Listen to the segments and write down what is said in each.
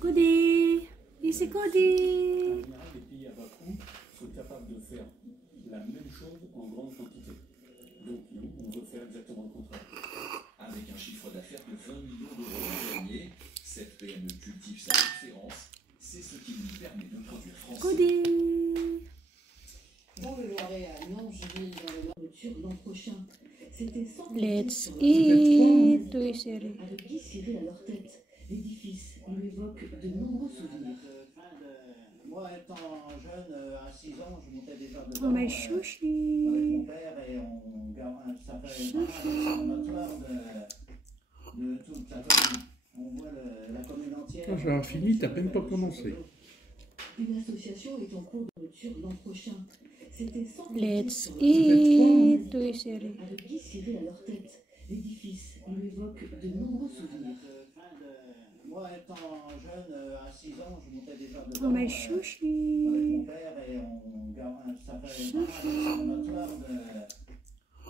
Cody, ici Cody. En général, les pays à bas coût sont capables de faire la même chose en grande quantité. Donc nous, on veut faire exactement le contraire. Avec un chiffre d'affaires de 20 millions d'euros l'an dernier, cette PME cultive sa différence. C'est ce qui lui permet de produire français. Cody. Dans le Loiret à Nangeville, dans le Loiret l'an prochain, c'était 100 Let's eat. Oui, chérie. avec Guy Cyril à leur tête. L'édifice lui évoque de nombreux souvenirs. Moi, étant jeune, à 6 ans, je montais déjà Oh, devant my avec sushi. mon père et ça fait notre heure de toute la commune. On voit la commune entière. Quand j'aurai fini, t'as peine pas commencé. Une association est en cours de clôture l'an prochain. C'était 100 Let's eat. Oui, chérie. avec Guy Cyril à leur tête. L'édifice lui évoque de nombreux souvenirs. Moi, étant jeune, à 6 ans, je montais déjà Oh, devant my avec sushi. mon père et ça fait notre heure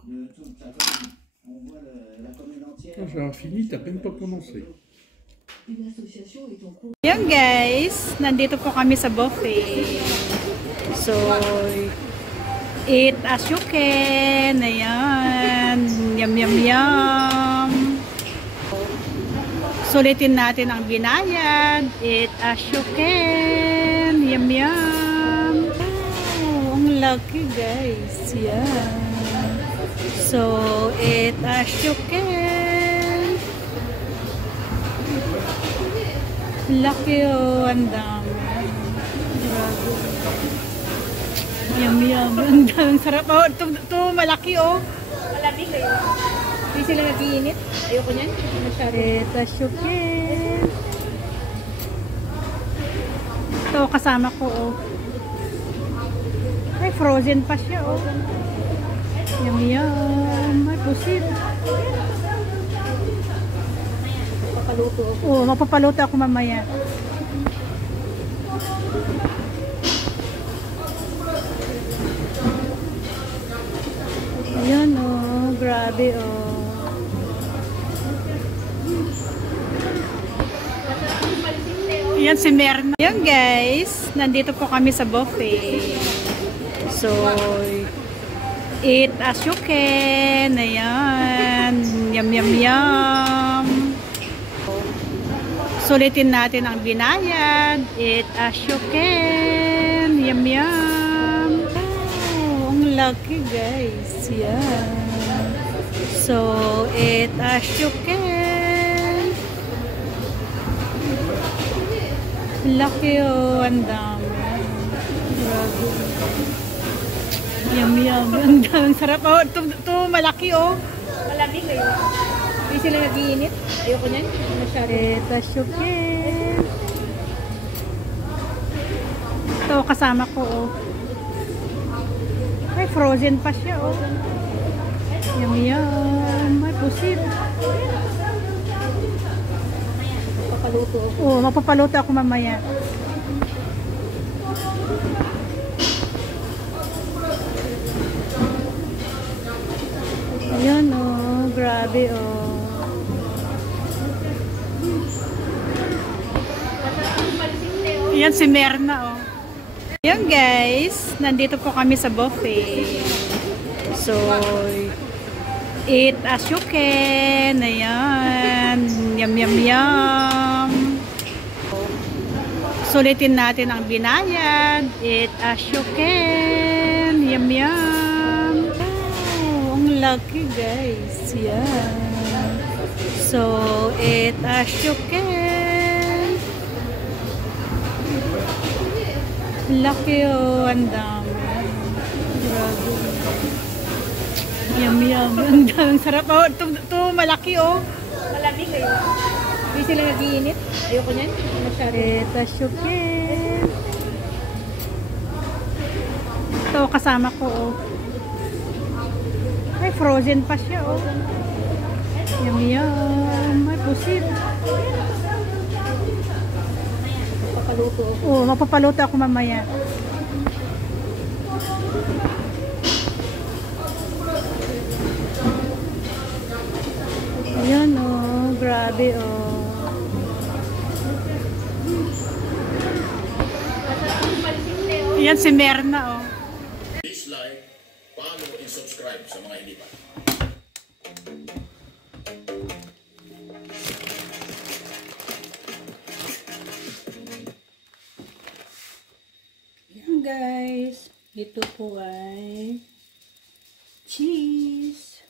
de toute la commune. On voit la commune entière. Quand j'aurai fini, t'as peine pas commencé. Une association est en cours. Yan guys, nandito po kami sa buffet. So, eat as you can. Ayan. Yum, yum, yum. Sulitin natin ang binayad. Eat as you can. Yum, yum. Oh, ang lucky guys. Yan. So, eat as you can. Laki oh, ang dami. Grabe. Yum, yum. Ang dami. Sarap. Oh, ito malaki oh. Malamig kayo. Hindi sila nag-iinit. Ayoko niyan. Ito, syukin. Ito, kasama ko oh. Ay, frozen pa siya oh. Yum, yum. May pusit. Papaluto ako. Oo, mapapaluto ako mamaya. Ayan oh, grabe oh. Ayan si Merna. Ayan guys, nandito po kami sa buffet. So, eat as you can. Ayan. Yum, yum, yum. Sulitin natin ang binayad. Eat as you can. Yum, yum. Oh, ang lucky guys. Yan. So, eat as you can. Lucky oh, ang dami. Grabe. Yum, yum. Ang dami. Sarap oh. Ito malaki oh. Malamig kayo. Hindi sila nag-iinit. Ayoko niyan. Masyado. Ito, syukin. Ito, kasama ko oh. Ay, frozen pa siya oh. Yum, yum. May pusit. Papaluto ako. Oo, mapapaluto ako mamaya. Ayan oh, grabe oh. Ayan si Merna oh. Ayan guys, nandito po kami sa buffet. So, eat as you can. Ayan. Yum, yum, yum. Sulitin natin ang binayad. Eat as you can. Yum, yum. Oh, ang lucky guys. Yan. So, eat as you can. Lucky oh, ang dami. Grabe. Yum, yum. Ang dami. Sarap oh. Ito malaki oh. Malamig kayo. Hindi sila nag-iinit. Ayoko niyan. Masyado. Ito, syukin. Ito, kasama ko oh. Ay, frozen pa siya oh. Yum, yum. May pusit. Papaluto ako. Oo, mapapaluto ako mamaya. Ayan oh, grabe oh. Yan si Merna, oh. Please like, follow, and subscribe sa mga hindi pa. Yan guys. Ito po ay cheese.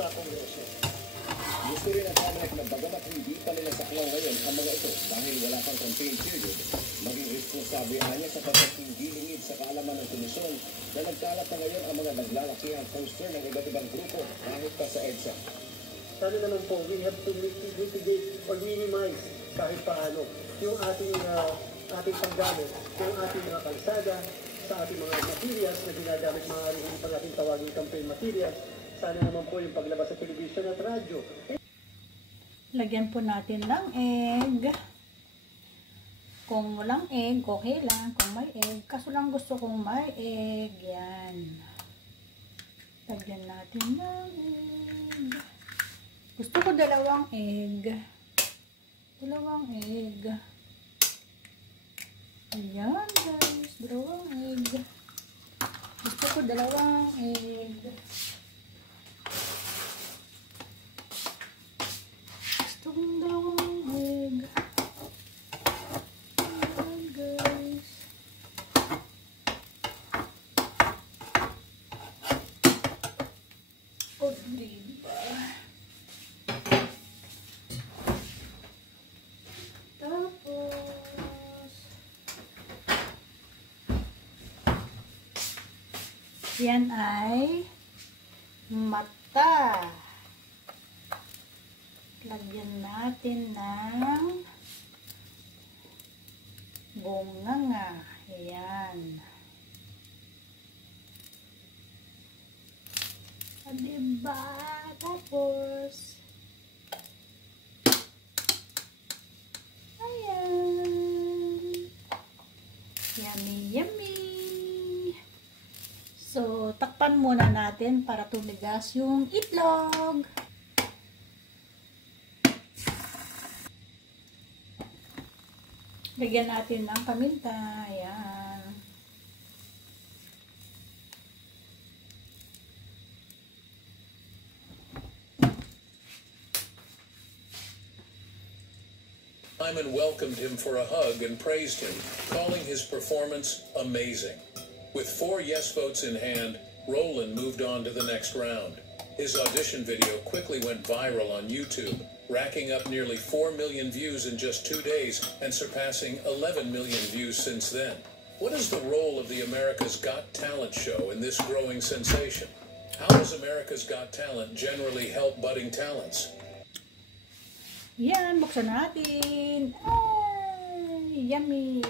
Sa Kongreso. Gusto rin ang Comelec na bagamat hindi pa nila saklaw ngayon ang mga ito dahil wala pang campaign period, maging responsable niya sa hindi lingid sa kaalaman ng komisyon na nagkalat na ngayon ang mga naglalakihang poster ng iba't ibang grupo kahit pa sa EDSA. Sana naman po, we have to mitigate or minimize kahit paano yung ating paggamit, yung ating mga kalsada, sa ating mga materials na ginagamit, mga hindi pa natin tawagin campaign materials. Sana naman po yung paglabas sa television at radyo. Lagyan po natin ng egg. Kung walang egg, okay lang. Kung may egg, kaso lang gusto kong may egg. Yan. Lagyan natin ng egg. Gusto ko dalawang egg. Dalawang egg. Ayan guys, dalawang egg. Gusto ko dalawang egg. Gusto kong dalawang egg. Ayan guys. O, diba? Tapos, yan ay mata. Lagyan natin ng bunganga. Ayan. Diba? Tapos, ayan. Yummy, yummy. So, takpan muna natin para tumigas yung itlog. Lagyan natin ng paminta. Ayan. Simon welcomed him for a hug and praised him, calling his performance amazing. With 4 yes votes in hand, Roland moved on to the next round. His audition video quickly went viral on YouTube, racking up nearly 4 million views in just 2 days and surpassing 11 million views since then. What is the role of the America's Got Talent show in this growing sensation? How does America's Got Talent generally help budding talents? Yan, buksan natin. Ay, yummy.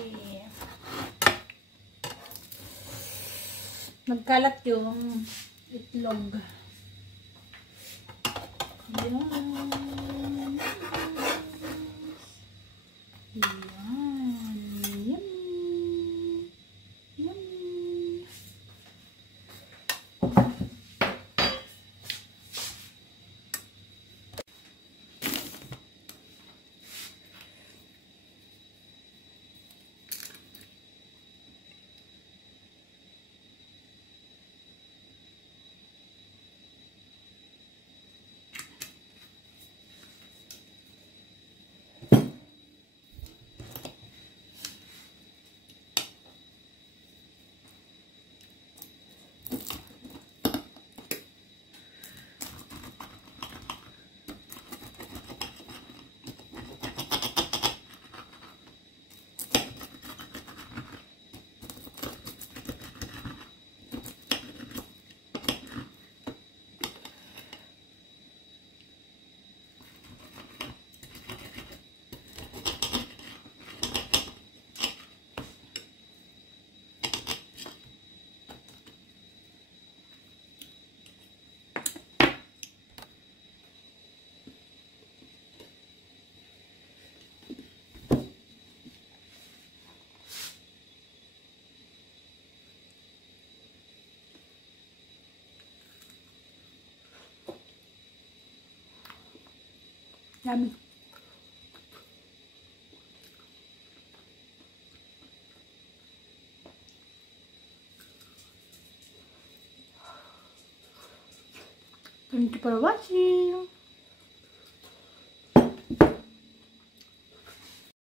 Nagkalat yung itlog. Yan. Yan. Yummy. Yummy. Yummy. Thank you for watching.